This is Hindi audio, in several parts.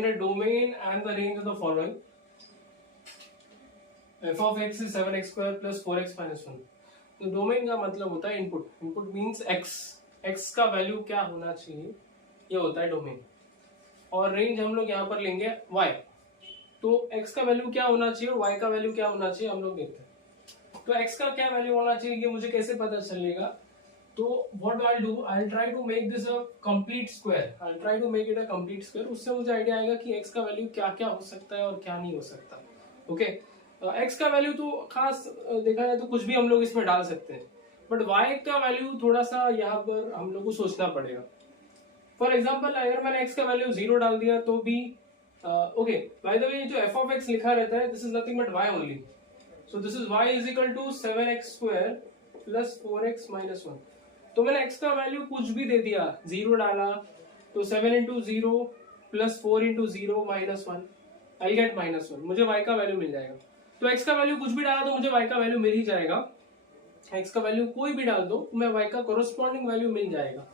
find a domain and the range of the following. f of x is 7x square plus 4x minus 1. तो डोमेन का मतलब होता है input. Input means x. x का वैल्यू क्या होना चाहिए, ये होता है डोमेन. और रेंज हम लोग यहाँ पर लेंगे y. तो x का वैल्यू क्या होना चाहिए और y का वैल्यू क्या होना चाहिए हम लोग देखते हैं. तो x का क्या वैल्यू होना चाहिए ये मुझे कैसे पता चलेगा. तो what I'll do, I'll try to make this a complete square. I'll try to make it a complete square. उससे मुझे आइडिया आएगा कि x का वैल्यू क्या क्या हो सकता है और क्या नहीं हो सकता. ओके, x का वैल्यू तो खास देखा जाए तो कुछ भी हम लोग इसमें डाल सकते हैं, बट y का वैल्यू थोड़ा सा यहाँ पर हम लोग को सोचना पड़ेगा. फॉर एग्जाम्पल अगर मैंने x का वैल्यू 0 डाल दिया तो भी ओके. बाय द वे जो f of x लिखा रहता है this is nothing but y only. So this is y is equal to 7x square plus 4x minus 1. तो मैंने x का वैल्यू कुछ भी दे दिया, 0 डाला तो 7 into 0 plus 4 into 0 minus 1. I get minus 1. मुझे y का वैल्यू मिल जाएगा. तो x का वैल्यू कुछ भी डाला तो मुझे y का वैल्यू मिल ही जाएगा. x का वैल्यू कोई भी डाल दो मैं y का कोरोस्पॉन्डिंग वैल्यू मिल जाएगा.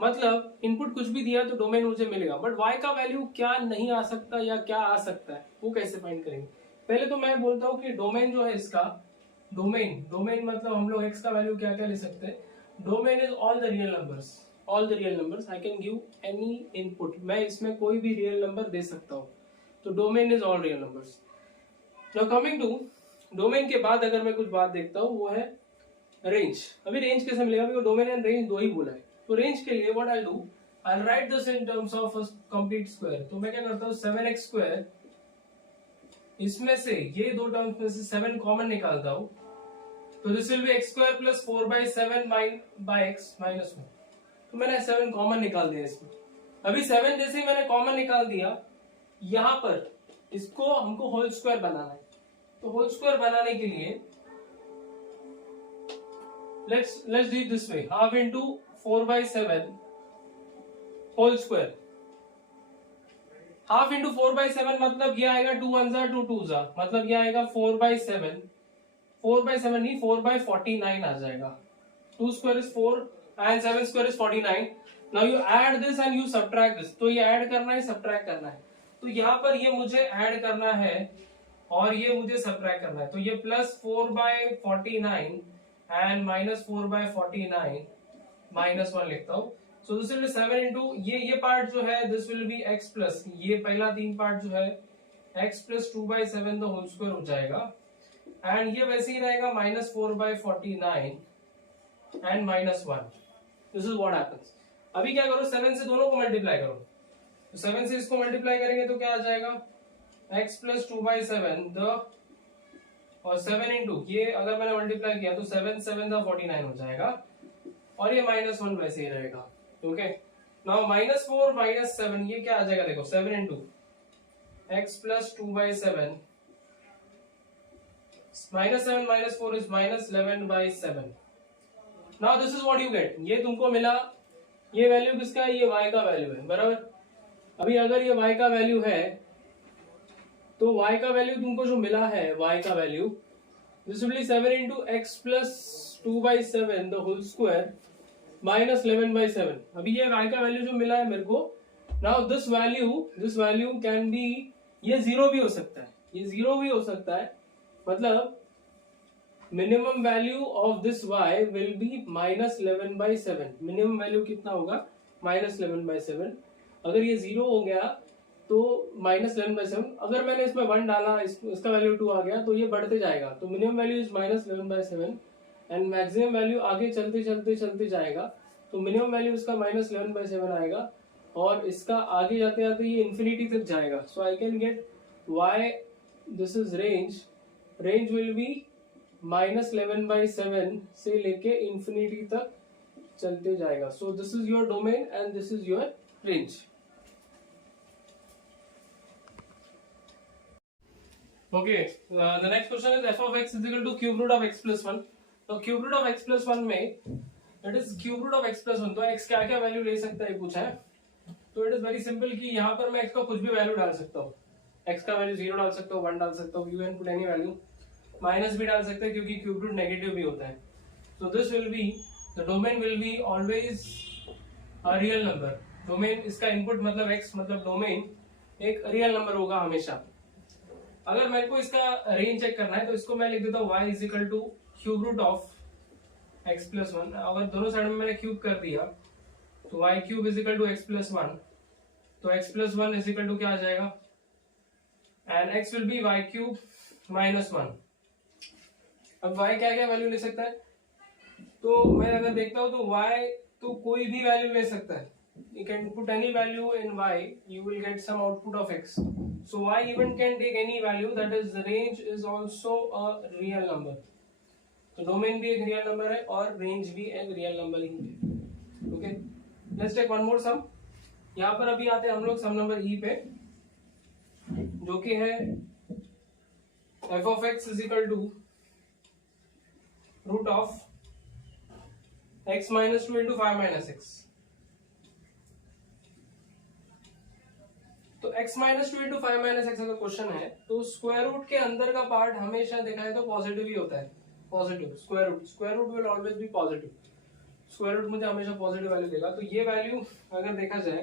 मतलब इनपुट कुछ भी दिया तो डोमेन मुझे मिलेगा, बट y का वैल्यू क्या नहीं आ सकता या क्या आ सकता है वो कैसे फाइंड करेंगे. पहले तो मैं बोलता हूँ कि डोमेन जो है इसका, डोमेन मतलब हम लोग x का वैल्यू क्या क्या ले सकते हैं. Domain is all the real numbers. All the real numbers I can give any input. मैं इसमें कोई भी रियल नंबर दे सकता हूँ. तो domain is all real numbers. Now coming to domain के बाद अगर मैं कुछ बात देखता हूँ वो है रेंज. अभी रेंज कैसे मिलेगा, अभी डोमेन एंड रेंज दो ही बोला है. तो रेंज के लिए what I do, I right this in terms of a complete square. तो मैं क्या करता हूँ 7x स्क्वायर, इसमें से ये दो टर्म्स में से 7 कॉमन निकालता हूँ. तो this will be x square plus 4/7 by x minus 1. तो मैंने 7 कॉमन निकाल दिया इसमें. अभी 7 जैसे ही मैंने कॉमन निकाल दिया, यहां पर इसको हमको होल स्क्वायर बनाना है. तो होल स्क्वायर बनाने के लिए let's do this way. Half into 4/7 whole square. Half into 4/7 मतलब ये आएगा 2 1 जा 2 2 जा, मतलब ये आएगा 4/7. 4/7 नहीं 4/49 आ जाएगा. 2 square is 4 and 7 square is 49. Now you add this and you subtract this. तो ये ऐड करना है सब्ट्रैक्ट करना है. तो यहाँ पर ये मुझे ऐड करना है और ये मुझे सब्ट्रैक्ट करना है. तो ये प्लस 4/49 एंड माइनस 4/49 माइनस 1 लिखता हूँ. So this will be 7 into ये पार्ट जो है this will be x plus ये पहला 3 पार्ट जो है x plus 2/7 the whole square हो जाएगा. एंड ये वैसे ही रहेगा minus 4/49 and minus 1. This is what happens. अभी क्या करो 7 से दोनों को मल्टीप्लाई करो. तो 7 से इसको मल्टीप्लाई करेंगे तो क्या आ जाएगा x प्लस 2/7 द और 7 इंटू ये अगर मैंने मल्टीप्लाई किया तो 7 7 द 49 हो जाएगा और ये माइनस 1 वैसे ही रहेगा. ओके, नाउ माइनस 4 माइनस 7 ये क्या आ जाएगा देखो 7 into x plus 2/7 minus 7 minus 4 is minus 11/7. Now this is what you get. ये तुमको मिला. ये वैल्यू किसका है, ये y का वैल्यू है बराबर. अभी अगर ये y का वैल्यू है तो y का वैल्यू तुमको जो मिला है y का value this will be 7 into x plus 2/7 the whole square minus 11/7. अभी ये y का वैल्यू जो मिला है मेरे को. Now this value can be ये 0 भी हो सकता है, ये 0 भी हो सकता है. मतलब minimum value of this y will be minus 11/7. Minimum value कितना होगा माइनस 11/7. अगर ये 0 हो गया तो माइनस 11/7. अगर मैंने इसमें 1 डाला इसका वैल्यू 2 आ गया तो ये बढ़ते जाएगा. तो minimum value is minus 11/7 and maximum value आगे चलते जाएगा. तो मिनिमम वैल्यू इसका माइनस 11/7 आएगा और इसका आगे जाते जाते ये इंफिनिटी तक जाएगा. So I can get y this is range will be minus 11/7 से लेके इंफिनिटी तक चलते जाएगा. So this is your domain and this is your range. Okay, the next question is f of x is equal to cube root of x plus 1. तो cube root of x plus 1 में that is cube root of x plus 1 तो x क्या क्या वैल्यू ले सकता है पूछा है. तो इट इज वेरी सिंपल कि यहाँ पर मैं x का कुछ भी वैल्यू डाल सकता हूँ. x का वैल्यू 0 डाल सकता हूँ, 1 डाल सकता हूँ, you can put any value. Minus भी डाल सकते हैं क्योंकि क्यूब रूट नेगेटिव भी होता है. सो this will be the domain will be always a real number. Domain इसका इनपुट मतलब x मतलब डोमेन एक रियल नंबर होगा हमेशा। अगर मेरे को इसका रेंज चेक करना है तो इसको मैं लिख देता हूँ y is equal to cube root of x plus 1। अगर दोनों साइड में मैंने क्यूब कर दिया तो y cube is equal to x plus 1, तो x plus 1 is equal to क्या आ जाएगा, and x will be y cube minus 1। अब y क्या क्या वैल्यू ले सकता है, तो मैं अगर देखता हूं तो y तो कोई भी वैल्यू ले सकता है। You can put any value in y, you will get some output of x. So y even can take any value, that is the range is also a real number. तो डोमेन भी एक रियल नंबर है और रेंज भी एक रियल नंबर ही है। Okay, let's take one more sum. यहाँ पर अभी आते हैं हम लोग सम नंबर ई पे, जो कि है f of x is equal to root of x minus 2 into 5 minus x। तो x minus 2 into 5 minus x अगर क्वेश्चन है तो स्क्वायर रूट के अंदर का पार्ट हमेशा देखा है तो पॉजिटिव ही होता है। Positive square root will always be positive. Square root मुझे हमेशा पॉजिटिव वैल्यू देगा। तो ये वैल्यू अगर देखा जाए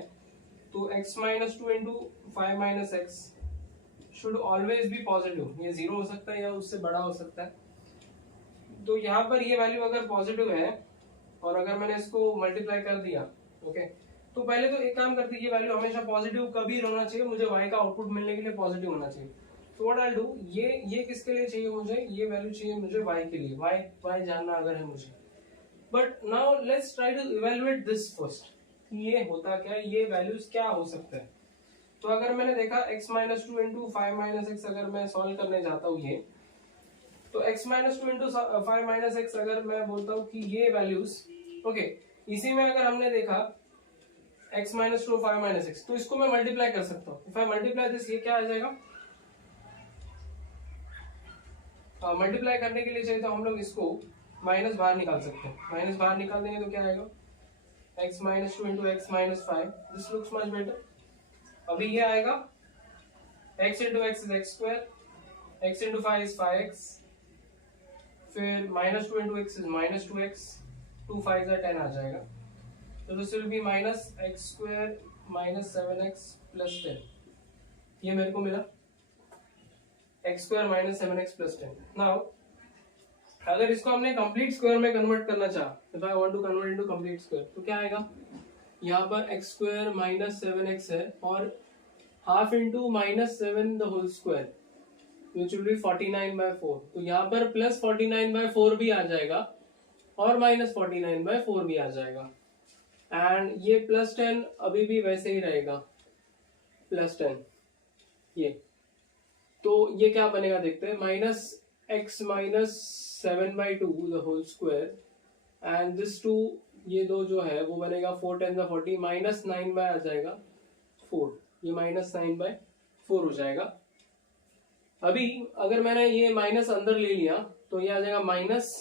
तो x minus 2 into 5 minus x should always be positive. ये जीरो हो सकता है या उससे बड़ा हो सकता है। तो यहाँ पर ये वैल्यू अगर पॉजिटिव है और अगर मैंने इसको मल्टीप्लाई कर दिया, ओके, तो पहले तो एक काम करते हैं, ये वैल्यू हमेशा पॉजिटिव कभी होना चाहिए, मुझे y का आउटपुट मिलने के लिए पॉजिटिव होना चाहिए। तो व्हाट आई डू, ये किसके लिए चाहिए मुझे, ये वैल्यू चाहिए मुझे y के लिए, y जानना अगर है मुझे। But now let's try to evaluate this first, ये होता क्या है, ये वैल्यूज क्या हो सकता है। तो अगर मैंने देखा x minus 2 into 5 minus x अगर मैं सॉल्व करने जाता हूँ ये, तो x minus 2 into 5 minus x अगर मैं बोलता हूँ कि ये वैल्यूज, ओके, इसी में अगर हमने देखा x माइनस 2 5 माइनस एक्स, तो इसको मैं मल्टीप्लाई कर सकता हूँ। इफ आई मल्टीप्लाई दिस, ये क्या आ जाएगा, मल्टीप्लाई करने के लिए चाहिए तो हम लोग इसको माइनस बाहर निकाल सकते हैं। माइनस बाहर निकाल देंगे तो क्या आएगा, x minus 2 into x minus 5, this looks much better. अभी ये आएगा x into x is x square, x into 5 is 5x, फिर minus 2 into x is minus 2x, 2 5 10 आ जाएगा। तो this will be minus x square minus 7x plus 10। ये मेरे को मिला x square minus 7x plus 10। Now अगर इसको हमने कंप्लीट स्क्वायर में कन्वर्ट करना चाहा, if I want to convert into complete square, तो क्या आएगा, यहाँ पर एक्स स्क्वायर माइनस 7x है और half into minus 7 the whole square which will be 49/4। तो यहाँ पर प्लस 49/4 भी आ जाएगा और माइनस 49/4 भी आ जाएगा, एंड ये प्लस 10 अभी भी वैसे ही रहेगा, प्लस 10 ये। तो ये क्या बनेगा देखते हैं, minus x minus 7/2 the whole square, and this 2, ये दो जो है वो बनेगा 4 10 40, माइनस 9 बाय आ जाएगा 4, ये माइनस 9/4 हो जाएगा। अभी अगर मैंने ये माइनस अंदर ले लिया तो ये आ जाएगा minus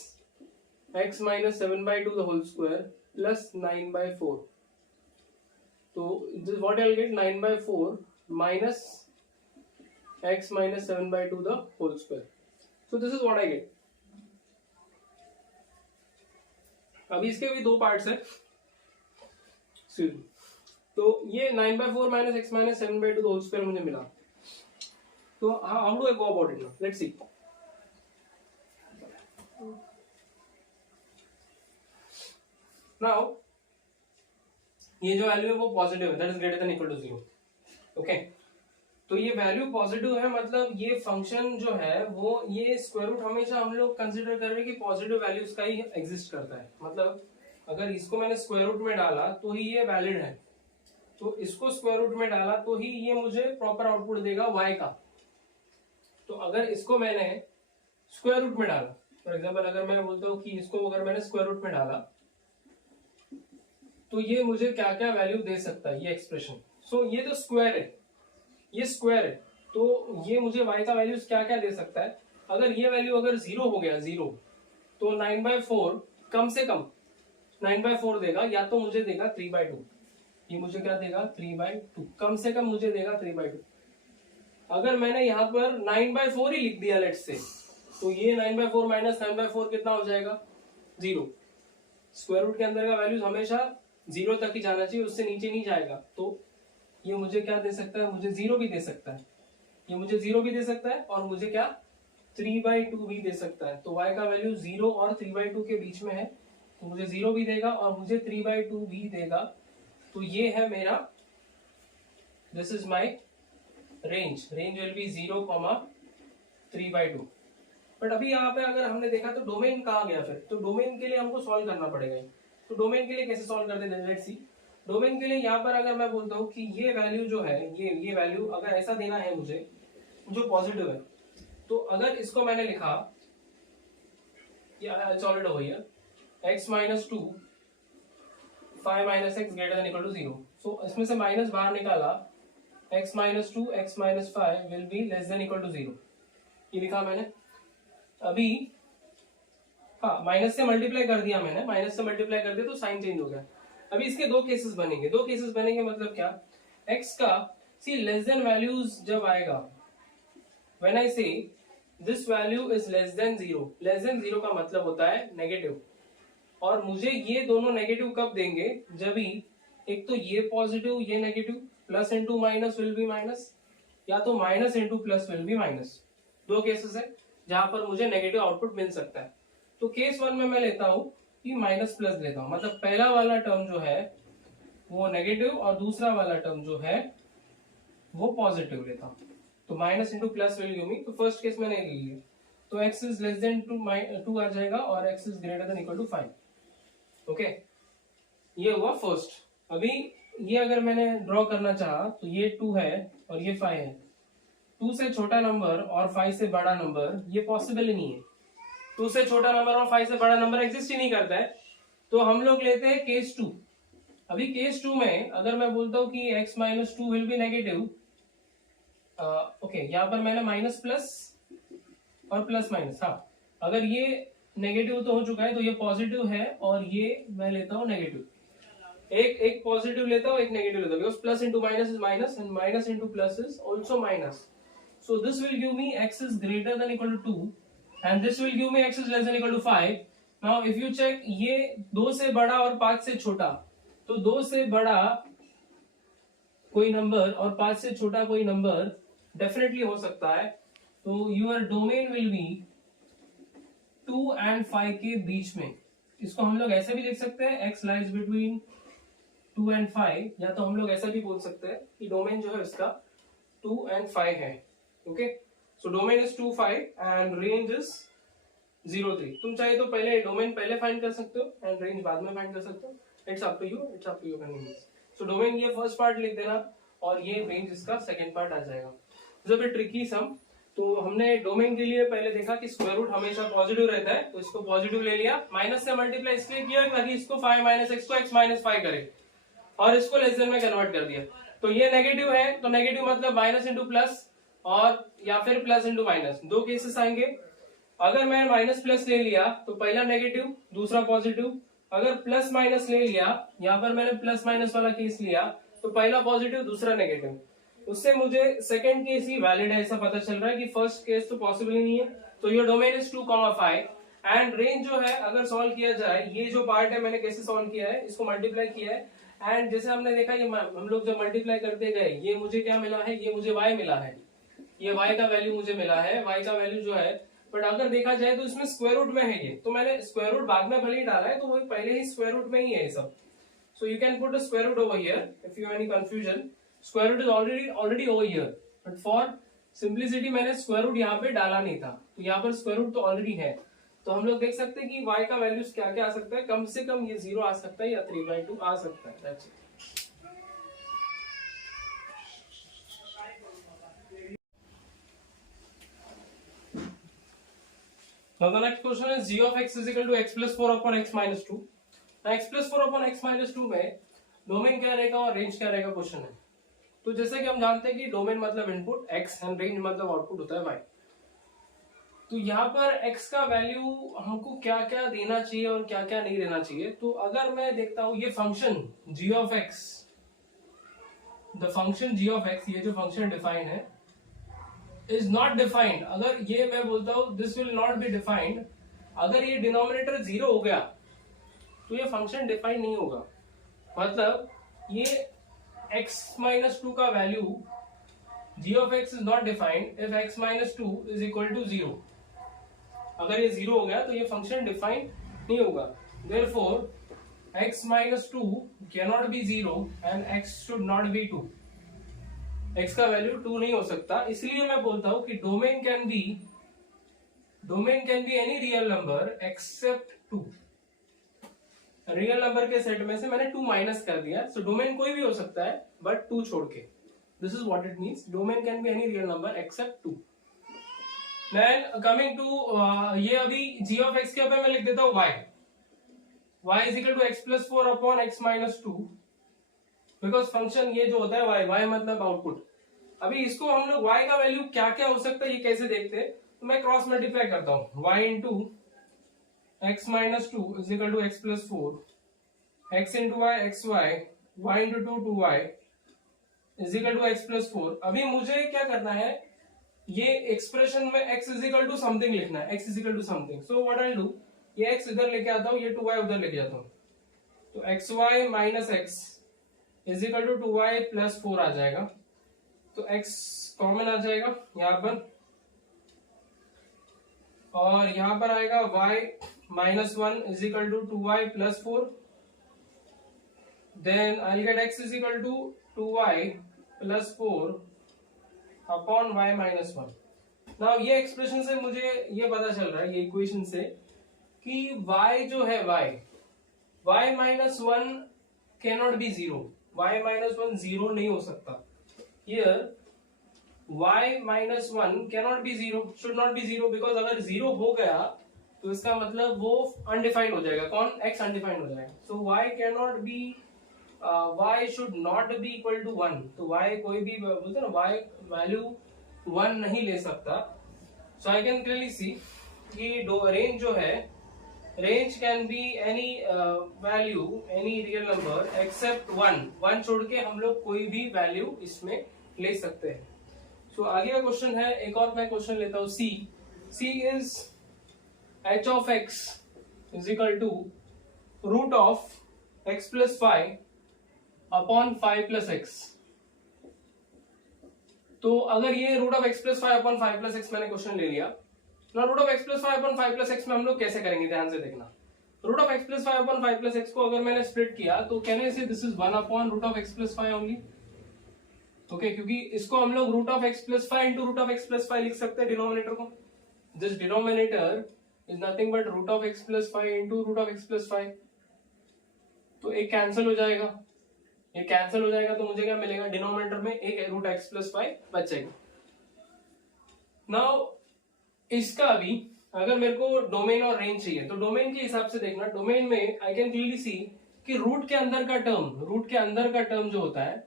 x minus 7/2 the whole square plus 9/4। तो what I'll get, 9/4 minus x minus 7/2 the whole square. So this is what I get. अभी इसके भी दो पार्ट्स है, तो ये 9/4 minus x minus 7/2 the whole square मुझे मिला। तो how do I go about it now? Let's see. Now ये जो वैल्यू है वो पॉजिटिव है, that is greater than equal to 0। Okay, तो ये वैल्यू पॉजिटिव है, मतलब ये फंक्शन जो है वो, ये स्क्वायर रूट हमेशा हम लोग कंसीडर कर रहे हैं कि पॉजिटिव वैल्यूज का ही एग्जिस्ट करता है। मतलब अगर इसको मैंने स्क्वायर रूट में डाला तो ही ये वैलिड है, तो इसको स्क्वायर रूट में डाला तो ही ये मुझे प्रॉपर आउटपुट देगा y का। तो अगर इसको मैंने स्क्वायर रूट में डाला, फॉर एग्जाम्पल अगर मैं बोलता हूँ कि इसको अगर मैंने स्क्वायर रूट में डाला तो ये मुझे क्या क्या वैल्यू दे सकता है ये एक्सप्रेशन। सो ये तो स्क्वायर है, ये स्क्वायर है, तो ये मुझे y का वैल्यूज क्या क्या दे सकता है। अगर ये वैल्यू अगर 0 हो गया, 0, तो 9/4 कम से कम 9/4 देगा, या तो मुझे देगा 3/2। ये मुझे क्या देगा, 3/2, कम से कम मुझे देगा 3/2। अगर मैंने यहाँ पर 9/4 ही लिख दिया लेट्स से, तो ये 9/4 माइनस 9/4 कितना हो जाएगा, 0। स्क्वायर रूट के अंदर का वैल्यूज हमेशा 0 तक ही जाना चाहिए, उससे नीचे नहीं जाएगा। तो ये मुझे क्या दे सकता है, मुझे 0 भी दे सकता है, ये मुझे 0 भी दे सकता है और मुझे क्या 3/2 भी दे सकता है। तो y का वैल्यू 0 और 3/2 के बीच में है, तो मुझे 0 भी देगा और मुझे 3/2 भी देगा। तो ये है मेरा, this is my range will B 0, 3/2। But अभी यहाँ पे अगर हमने देखा तो डोमेन कहाँ गया फिर, तो डोमेन के लिए हमको सॉल्व करना पड़ेगा। तो डोमेन के लिए कैसे सॉल्व करते हैं, लेट्स सी। डोमेन के लिए यहाँ पर अगर मैं बोलता हूँ कि ये वैल्यू जो है, ये वैल्यू अगर ऐसा देना है मुझे जो पॉजिटिव है, तो अगर इसको मैंने लिखा, इट्स ऑलरेडी हो गया x - 2 5 - x greater than equal to 0। सो इसमें से माइनस बाहर निकाला, x - 2 x - 5 will be less than equal to 0, ये लिखा मैंने। अभी हाँ, माइनस से मल्टीप्लाई कर दिया मैंने, माइनस से मल्टीप्लाई कर दिया तो साइन चेंज हो गया। अभी इसके दो केसेस बनेंगे, मतलब क्या, x का सी लेस देन वैल्यूज जब आएगा, when I say this value is less then 0, less than 0 का मतलब होता है नेगेटिव, और मुझे ये दोनों नेगेटिव कब देंगे, जब भी एक तो ये पॉजिटिव ये negative, plus into minus will be minus, या तो minus into plus will be minus. दो केसेस है जहां पर मुझे नेगेटिव आउटपुट मिल सकता है। तो केस 1 में मैं लेता हूं कि माइनस प्लस लेता हूं, मतलब पहला वाला टर्म जो है वो नेगेटिव और दूसरा वाला टर्म जो है वो पॉजिटिव लेता हूं। तो minus into plus will give me, तो फर्स्ट केस मैंने ले लिया, तो x इज लेस देन 2 आ जाएगा और x is greater than equal to 5। Okay, ये हुआ फर्स्ट। अभी ये अगर मैंने ड्रॉ करना चाहा तो ये 2 है और ये 5 है, 2 से छोटा नंबर और 5 से बड़ा नंबर ये पॉसिबल ही नहीं है। 2 से छोटा नंबर और 5 से बड़ा नंबर एग्जिस्ट ही नहीं करता है। तो हम लोग लेते हैं केस 2। अभी केस 2 में अगर मैं बोलता हूं कि x - 2 will be negative, okay, यहाँ पर मैंने माइनस प्लस और प्लस माइनस, हाँ, अगर ये नेगेटिव तो हो चुका है तो ये पॉजिटिव है और ये मैं लेता हूँ नेगेटिव, एक पॉजिटिव लेता हूँ एक नेगेटिव लेता हूँ, because plus into minus is minus and minus into plus is also minus. So this will give me x is greater than equal to 2 and this will give me x is less than equal to 5। Now if you check, ये 2 से बड़ा और 5 से छोटा, तो 2 से बड़ा कोई नंबर और 5 से छोटा कोई नंबर डेफिनेटली हो सकता है। तो your domain will be 2 and 5 के बीच में। इसको हम लोग ऐसे भी लिख सकते हैं, x लाइज बिटवीन 2 and 5, या तो हम लोग ऐसा भी बोल सकते हैं कि डोमेन जो है इसका 2 and 5 है। Okay, so domain is 2, 5 and range is 0, 3। तुम चाहे तो पहले डोमेन पहले फाइंड कर सकते हो एंड रेंज बाद में फाइंड कर सकते हो, it's up to you, it's up to your convenience. So domain ये फर्स्ट पार्ट लिख देना और ये रेंज इसका सेकंड पार्ट आ जाएगा। इट्स अ बिट ट्रिकी सम। तो हमने डोमेन के लिए पहले देखा कि स्क्वायर रूट हमेशा पॉजिटिव रहता है, तो इसको पॉजिटिव ले लिया, माइनस से मल्टीप्लाई इसलिए किया ताकि इसको 5 - x को x - 5 करे, और इसको लेस देन में कन्वर्ट कर दिया। तो ये नेगेटिव है, तो नेगेटिव मतलब माइनस इंटू प्लस और या फिर प्लस इंटू माइनस, दो केसेस आएंगे। अगर मैं माइनस प्लस ले लिया तो पहला नेगेटिव दूसरा पॉजिटिव, अगर प्लस माइनस ले लिया, यहाँ पर मैंने प्लस माइनस वाला केस लिया, तो पहला पॉजिटिव दूसरा नेगेटिव। उससे मुझे सेकंड केस ही वैलिड है ऐसा पता चल रहा है कि फर्स्ट केस तो पॉसिबल ही नहीं है। तो your domain is 2, 5 and range जो है अगर सॉल्व किया जाए, ये जो पार्ट है मैंने कैसे सॉल्व किया है, इसको मल्टीप्लाई किया है एंड जैसे हमने देखा ये हम लोग जब मल्टीप्लाई करते गए, ये मुझे क्या मिला है, ये मुझे y मिला है, ये y का वैल्यू मुझे मिला है, y का वैल्यू जो है। बट अगर देखा जाए तो इसमें स्क्वायर रूट में है ये, तो मैंने स्क्वायर रूट बाद में भले ही डाला है, तो वो पहले ही स्क्वायर रूट में ही है ये सब। So you can put a square root over here if you have any confusion. Square root is already over here, but for simplicity मैंने स्क्वायर रूट यहाँ पे डाला नहीं था, तो यहाँ पर स्क्वायर रूट तो ऑलरेडी है। तो हम लोग देख सकते हैं कि y का वैल्यूज क्या क्या आ सकता है, कम से कम ये 0 आ सकता है या 3/2 आ सकता है। That's it. Now the next question is g of x is equal to x plus 4 upon x minus 2. Now x plus 4 upon x minus 2 में डोमेन क्या रहेगा और रेंज क्या रहेगा क्वेश्चन है। तो जैसे कि हम जानते हैं कि डोमेन मतलब इनपुट x एंड रेंज मतलब आउटपुट होता है y। तो यहाँ पर x का वैल्यू हमको क्या क्या देना चाहिए और क्या क्या नहीं देना चाहिए। तो अगर मैं देखता हूँ ये function g of x, the function g of x, ये जो फंक्शन डिफाइन है इज नॉट डिफाइंड। अगर ये मैं बोलता हूं this will not be defined, अगर ये डिनोमिनेटर 0 हो गया तो ये फंक्शन डिफाइन नहीं होगा। मतलब ये x माइनस टू का value g of x is not defined if x minus two is equal to 0। अगर ये 0 हो गया तो ये फंक्शन डिफाइन नहीं होगा। Therefore x minus to cannot be 0 and x should not B 2। x का वैल्यू 2 नहीं हो सकता, इसलिए मैं बोलता हूं कि domain can be any real number except 2। Real number के सेट में से मैंने 2 माइनस कर दिया, सो डोमेन कोई भी हो सकता है बट 2 छोड़ के। This is what it means, domain can be any real number except 2। Then coming to ये अभी g ऑफ x के ऊपर मैं लिख देता हूं y is equal to x plus 4 upon x minus 2, because function ये जो होता है y मतलब आउटपुट। अभी इसको हम लोग y का वैल्यू क्या क्या हो सकता है ये कैसे देखते हैं, तो मैं क्रॉस मल्टीप्लाई करता हूं। y into x minus 2 is equal to x plus 4, x into y x y, y into 2y is equal to x plus 4। अभी मुझे क्या करना है, ये एक्सप्रेशन में x is equal to something लिखना है, x is equal to something. So what I do, ये x इधर लेके आता हूं, ये 2y उधर लेके जाता हूं, तो xy minus x is equal to 2y plus 4 आ जाएगा। तो x कॉमन आ जाएगा यहां पर, और यहां पर आएगा y minus 1 is equal to 2y plus 4। Then I will get x is equal to 2y plus 4 upon y minus 1। Now ये एक्सप्रेशन से मुझे ये पता चल रहा है, ये इक्वेशन से, कि y जो है y minus 1 cannot be 0। y minus 1 0 नहीं हो सकता। Here y minus 1 cannot be 0, should not B 0, because अगर 0 हो गया तो इसका मतलब वो अनडिफाइंड हो जाएगा। कौन? x अनडिफाइंड हो जाएगा। So y cannot be y should not be equal to 1। तो y कोई भी बोलते ना y वैल्यू 1 नहीं ले सकता। सो आई कैन क्लियरली सी कि रेंज जो है, range can be any value, any real number accept 1 छोड़ के हम लोग कोई भी वैल्यू इसमें ले सकते हैं। सो आगे का क्वेश्चन है, एक और मैं क्वेश्चन लेता हूं। C is h of x is equal to root of x plus 5 upon 5 plus x। तो अगर ये root of x plus 5 upon 5 plus x मैंने क्वेश्चन ले लिया, ना root of x plus 5 upon 5 plus x में हम लोग कैसे करेंगे, ध्यान से देखना। Root of x plus 5 upon 5 plus x को अगर मैंने स्प्लिट किया तो can I say this is 1 upon root of x plus 5 only. Okay, क्योंकि इसको हम लोग root of x plus 5 into root of x plus 5 लिख सकते हैं डिनोमिनेटर को। This denominator is nothing but root of x plus 5 into root of x plus 5। तो एक कैंसिल हो जाएगा, ये कैंसिल हो जाएगा, तो मुझे क्या मिलेगा, डिनोमिनेटर में एक रूट x प्लस 5 बचेगा। नाउ इसका भी अगर मेरे को डोमेन और रेंज चाहिए तो डोमेन के हिसाब से देखना। डोमेन में आई कैन क्लियरली सी कि रूट के अंदर का टर्म जो होता है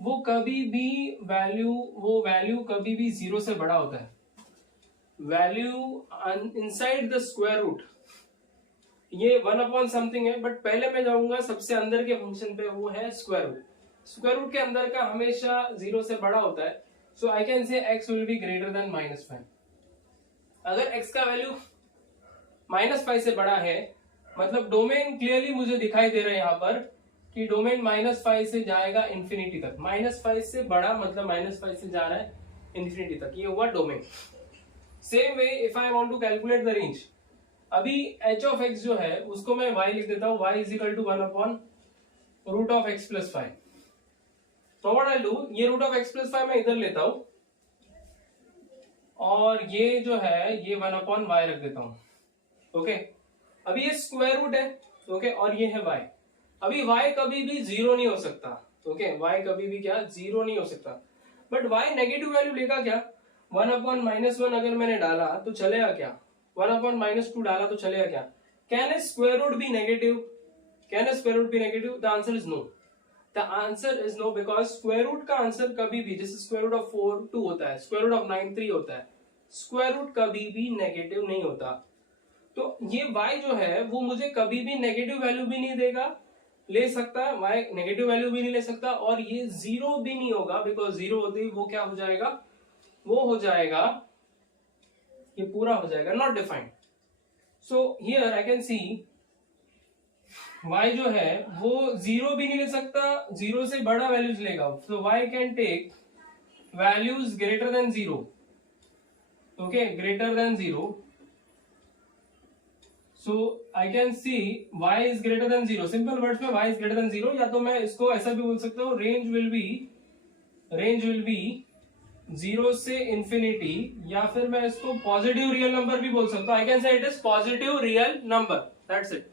वो कभी भी वैल्यू कभी भी 0 से बड़ा होता है। Value inside the square root ये 1 अपॉन समथिंग है, बट पहले मैं जाऊंगा सबसे अंदर के फंक्शन पे, वो है स्क्वायर रूट। स्क्वायर रूट के अंदर का हमेशा 0 से बड़ा होता है। So I can say x will be greater than -5। अगर x का वैल्यू -5 से बड़ा है, मतलब डोमेन क्लियरली मुझे दिखाई दे रहा है यहाँ पर कि डोमेन -5 से जाएगा इंफिनिटी तक। -5 से बड़ा मतलब -5 से जा रहा है इंफिनिटी तक, ये हुआ domain. Same way if I want to calculate the range, अभी h ऑफ x जो है उसको मैं y लिख देता हूं, y is equal to 1 upon root of x plus 5। तो व्हाट आई डू, ये रूट ऑफ x प्लस 5 मैं इधर लेता हूं और ये जो है ये 1 अपॉन y रख देता हूं। ओके, अभी ये स्क्वायर रूट है, ओके, और ये है y। अभी y कभी भी 0 नहीं हो सकता। ओके, y कभी भी क्या 0 नहीं हो सकता, बट y नेगेटिव वैल्यू लेगा क्या, 1 अपॉन -1 अगर मैंने डाला तो चलेगा क्या, 1 अपॉन -2 डाला तो चलेगा क्या। Can a square root be negative, can a square root be negative? The answer is no. The answer is no, because square root का आंसर कभी भी, जैसे स्क्वायर रूट ऑफ 4 2 होता है, स्क्वायर रूट ऑफ 9 3 होता है, स्क्वायर रूट कभी भी नेगेटिव नहीं होता। तो ये y जो है वो मुझे कभी भी नेगेटिव वैल्यू भी नहीं देगा, ले सकता है y नेगेटिव वैल्यू भी नहीं ले सकता, और ये 0 भी नहीं होगा, बिकॉज 0 होते ही वो क्या हो जाएगा, वो हो जाएगा, ये पूरा हो जाएगा not defined. So here I can see y जो है वो 0 भी नहीं ले सकता, 0 से बड़ा वैल्यूज लेगा, so y can take values greater than 0, okay, greater than 0. So I can see y is greater than 0. Simple words में y is greater than 0, या तो मैं इसको ऐसा भी बोल सकता हूँ, रेंज विल बी 0 से इंफिनिटी, या फिर मैं इसको पॉजिटिव रियल नंबर भी बोल सकता हूँ. आई कैन से it is positive real number, that's it.